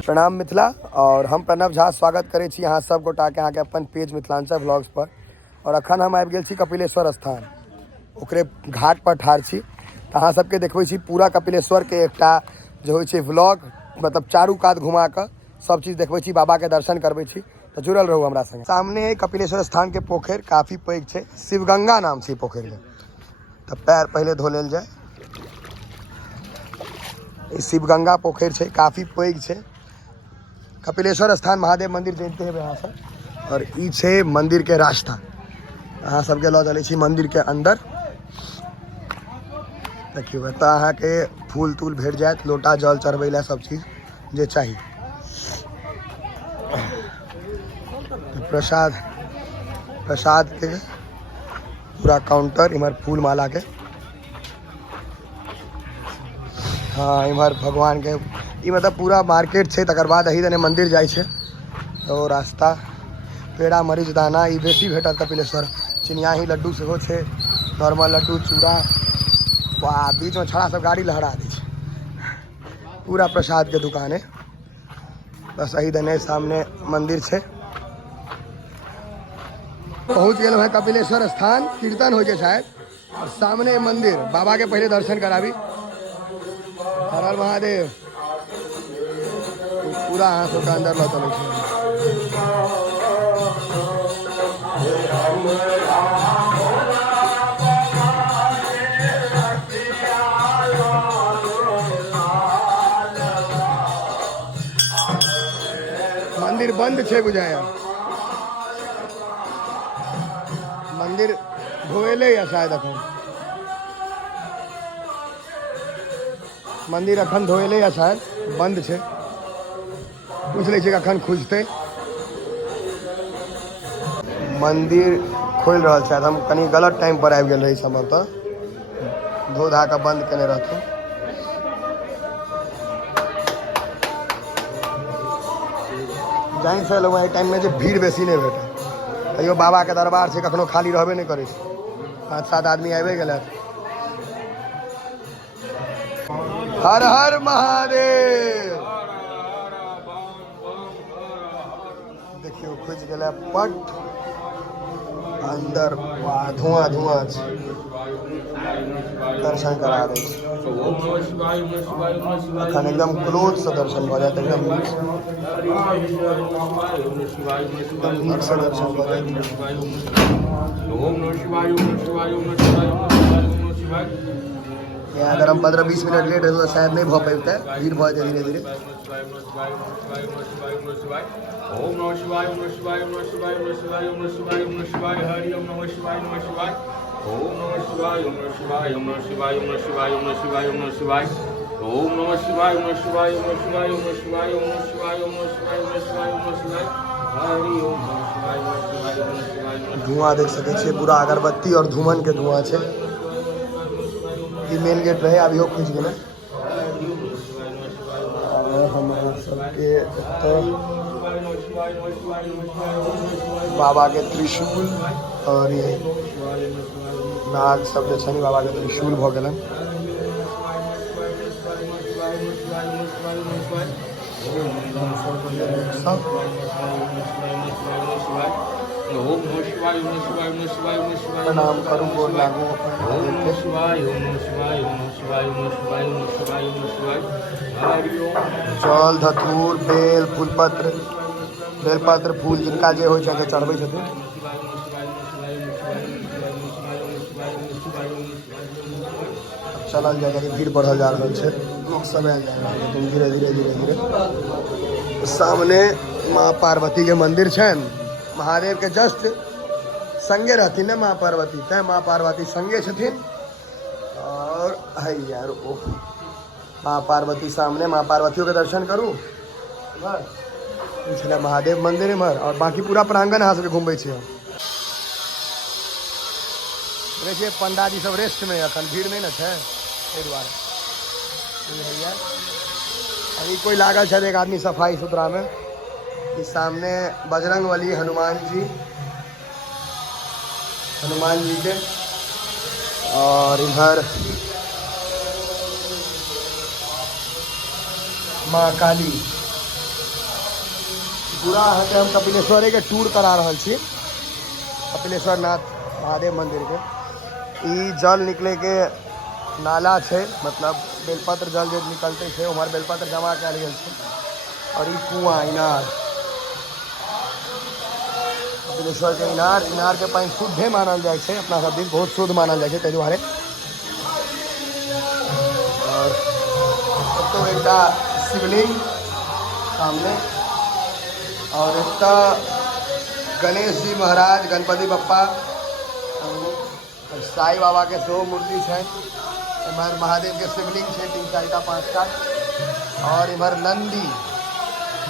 प्रणाम मिथिला। और हम प्रणव झा स्वागत करे छी अहाँ सब गोटा के अहाँ के अपन पेज मिथिलांचल ब्लॉग्स पर। और अखन हम आबि गेल छी कपिलेश्वर स्थान, ओकरे घाट पर ठाढ़ छी। तो अहाँ सबके देखबै छी पूरा कपिलेश्वर के एकटा जो होइ छै व्लॉग, मतलब चारू कात घुमा के सब चीज देखबै छी, बाबा के दर्शन करबै छी। तो जुड़ल रहू हमरा संगे। सामने कपिलेश्वर स्थान के पोखर काफी पैघ छै, शिवगंगा नाम छै पोखर के। तो पैर पहले धो लेल जाए। शिवगंगा पोखर छै, काफी पैघ छै। कपिलेश्वर स्थान महादेव मंदिर जानते हैं यहाँ से। और ई छै मंदिर के रास्ता, अहाँ सबके लऽ चलै छी मंदिर के अंदर। देखियो एतऽ अहाँ के फूल तूल भेट जायत, लोटा जल चढ़बै ला सब चीज जे चाही। प्रसाद के पूरा काउंटर, इमहर फूल माला के, हाँ इमहर भगवान के ई मतलब पूरा मार्केट छै। तकर बाद अही दने मंदिर जाय छै। तो रास्ता पेड़ा मरीच दाना ई बेसी भेटत कपिलेश्वर। चिनियाही लड्डू सेहो छै, नॉर्मल लड्डू, चूड़ा। वाह, बीच में छड़ा सब गाड़ी लहरा दै छै। पूरा प्रसाद के दुकान है। बस अही दने सामने मंदिर छै। पहुँच गए हैं कपिलेश्वर स्थान, कीर्तन हो शायद। और सामने मंदिर, बाबा के पहले दर्शन कराबी। हर हर महादेव। पूरा अहाँ सबके अंदर लऽ चलै छै। मंदिर बंद छै बुझाया, मंदिर धोएले या शायद अखन मंदिर अखन धोएले या शायद बंद छै। पूछ लै छी अखन खुजते। मंदिर खोल रहा शायद, हम कनी गलत टाइम पर आबि गेल रही समय पर, धो धा के बंद केने रहथिन। जानि से लोग एहि टाइम में जे भीड़ बेसी नहीं भेटे। तैयो बाबा के दरबार छै, कखनो खाली रहबे नहीं करे छै। 5-7 आदमी आबे गेल। हर हर महादेव। देखियो खुज गया पट अंदर, धुआं धुआं छै। दर्शन करा दे अखन एकदम क्लोज से दर्शन भ जायत, एकदम नीक से दर्शन भ जायत। अगर हम 15-20 मिनट लेट हो तो शायद नहीं भ पाते, भीड़ भ जाए धीरे धीरे। ओम नमः शिवाय, ओम नमः शिवाय, ओम नमः शिवाय, ओम नमः शिवाय, ओम नमः शिवाय, ओम नमः शिवाय, हरि ओम नमः शिवाय, नमः शिवाय। ओम नमः शिवाय, ओम नमः शिवाय, ओम नमः शिवाय, ओम नमः शिवाय, ओम नमः शिवाय, ओम नमः शिवाय। ओम नमः शिवाय, ओम नमः शिवाय, ओम नमः शिवाय, ओम नमः शिवाय, ओम नमः शिवाय, ओम नमः शिवाय, ओम नमः शिवाय, ओम नमः शिवाय, हरि ओम नमः शिवाय, ओम नमः शिवाय, ओम नमः शिवाय। धुआं देख सके छे, पूरा अगरबत्ती और धूमन के धुआं छे। ये मेन गेट रहे, अभी खुज गेल। हमारा सबके बाबा के त्रिशूल और ये नाग सब जे छनि, बाबा के त्रिशूल भ गेलन। प्रणाम करू, गोर लागू। जल धतूर बेल फूलपत्र, बेलपत्र फूल जिनका जे होइ छै चढ़बै छथिन। चलल जाए, भीड़ बढ़ल जा रहल छै, लोग सब आयल जा रहल छै धीरे धीरे धीरे धीरे। सामने माँ पार्वती के मंदिर छनि। महादेव के जस्ट संगे रहती ना माँ पार्वती, तैं माँ पार्वती संगे छथिन। और है यार ओ माँ पार्वती सामने, माँ पार्वतियों के दर्शन करू। छे महादेव मंदिर इमहर, और बाकी पूरा प्रांगण अहाँ सबके घूमबै छी। हम देखिए पंडाजी सब रेस्ट में, अखन भीड़ नहीं न है, ताहि दुआरे अभी कोई लागल है एक आदमी सफाई सुथरा में। इस सामने बजरंगबली हनुमान जी के और इधर माँ काली। पूरा अहाँ के हम कपिलेश्वर के टूर करा रहल छी, कपिलेश्वर नाथ महादेव मंदिर के। ई जल निकले के नाला है, मतलब बेलपत्र जल जो निकलते थे उमर बेलपत्र जमा कल गया है। और ई कुआँ इनार, कपिलेश्वर के इनार, इनार के पानी शुद्धे मानल जाए छे, अपना सब दिन बहुत शुद्ध मानल जाए ताहि दुआरे। और तो एक शिवलिंग सामने, और एक गणेश जी महाराज, गणपति बप्पा, साई बाबा के सेहो मूर्ति है। इमर महादेव के शिवलिंग है 3, 4, 5टा। और इमर नंदी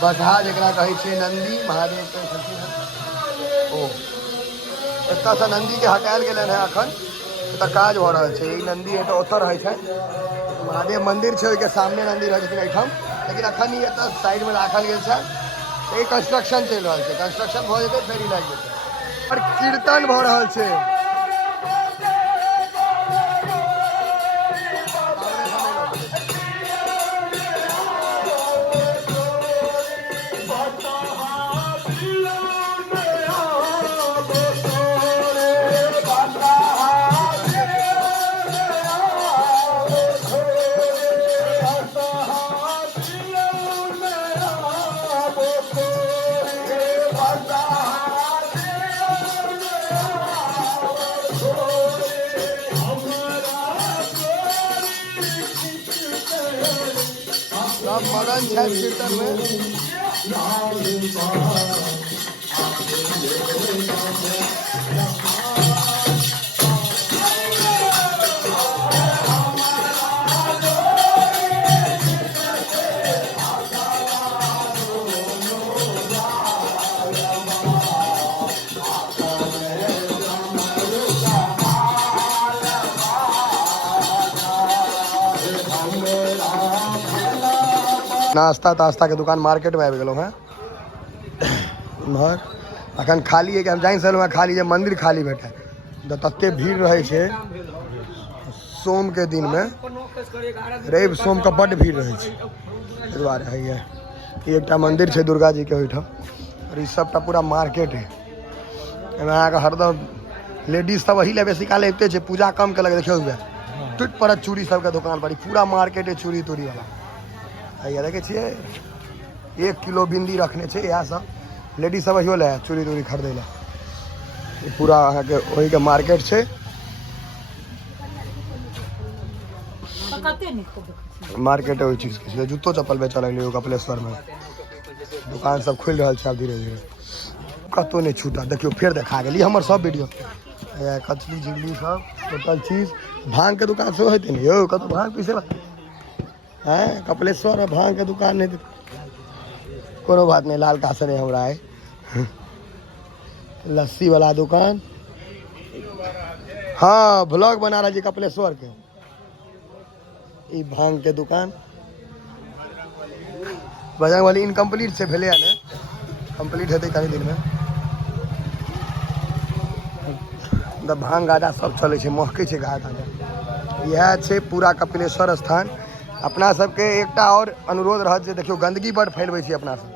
बधा जरा कहे छे, नंदी महादेव के छथिन। ओ एतऽ से नंदी के हटायल गेल है, अखन एतऽ काज भ रहल छै। ई नंदी एतऽ ओतऽ रहै छै, महादेव मंदिर छै ओहिके सामने नंदी रहै छथिन एहिठाम, लेकिन अखन ई एतऽ साइड में राखल गेल छै। एक कंस्ट्रक्शन चल रहा है, कंस्ट्रक्शन भ जेतै फेर लग जेतै। और कीर्तन भ रहल छै। मगन है कीर्तन में। नाश्ता तास्ता के दुकान मार्केट में आबि गेलहुँ हैं। इम्हर अखन खाली है कि हम जानि सकलहुँ हैं, खाली है मंदिर खाली बैठे तत्ते भीड़ रहे छे। सोम के दिन में, रवि सोम का बड़ भीड़ रहे छे, ताहि दुआरे है। एक मंदिर है दुर्गा जी के ओहिठाम, और ई सबटा पूरा मार्केट है। अहाँ के हरदम लेडीज सब वही ले बेसी काल अबिते छे, पूजा कम के लगे देखियो हुए टूट पड़त चूड़ी सब के दुकान पर, पूरा मार्केट है चूड़ी तूड़ी वाला। है देखे छे 1 किलो बिंदी रखने छे, यह सब लेडीज सब वही ले चूड़ी तूड़ी खरीदे ला। पूरा अहाँ के वही के मार्केट छे। मार्केट वही चीज के जूतो चप्पल बेचल लगे कपिलेश्वर में, दुकान सब खुल रहा है धीरे धीरे, कतो नहीं छूटा। देखियो फिर देखा गई हमर सब वीडियो, कचली झिल्ली सब टोटल चीज। भांग के दुकान से होते नहीं यो, कतो भांग पीसे है कपिलेश्वर में भांग के दुकान नहीं, कोनो बात नहीं, लाल कासे नहीं हमरा है। लस्सी वाला दुकान, हाँ ब्लॉग बना रहा जी कपिलेश्वर के। ई भांग के दुकान बजरंग वाली इनकम्प्लीट से भेले ने, कंप्लीट हेतै कई दिन में। भांग गाजा सब चले छे, महकै छे गाजा। यह छे पूरा कपिलेश्वर स्थान। अपना सबके एकटा और अनुरोध रहत जे देखियो गंदगी बड़ फैलबै छी अपना सब,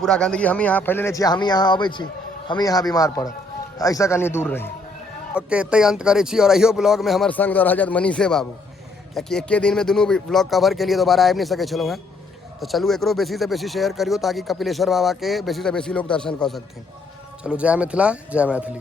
पूरा गंदगी हम यहाँ फैलेने छी, हम यहाँ अबै छी, हम यहाँ बीमार पड़ब, ऐसा कनी दूर रही। ओके एतै अंत करै छी। और अहियो ब्लॉग में हमर संग दऽ रहल छथि मनीषे बाबू, कियाकि एके दिन में दुनू ब्लॉग कवर के लिए दोबारा आबि नहीं सकै छलहुँ हैं। तो चलू एकरो बेसी से बेसी शेयर करियो, ताकि कपिलेश्वर बाबा के बेसी से बेसी लोग दर्शन कर सकते हैं। चलू जय मिथिला, जय मैथिली।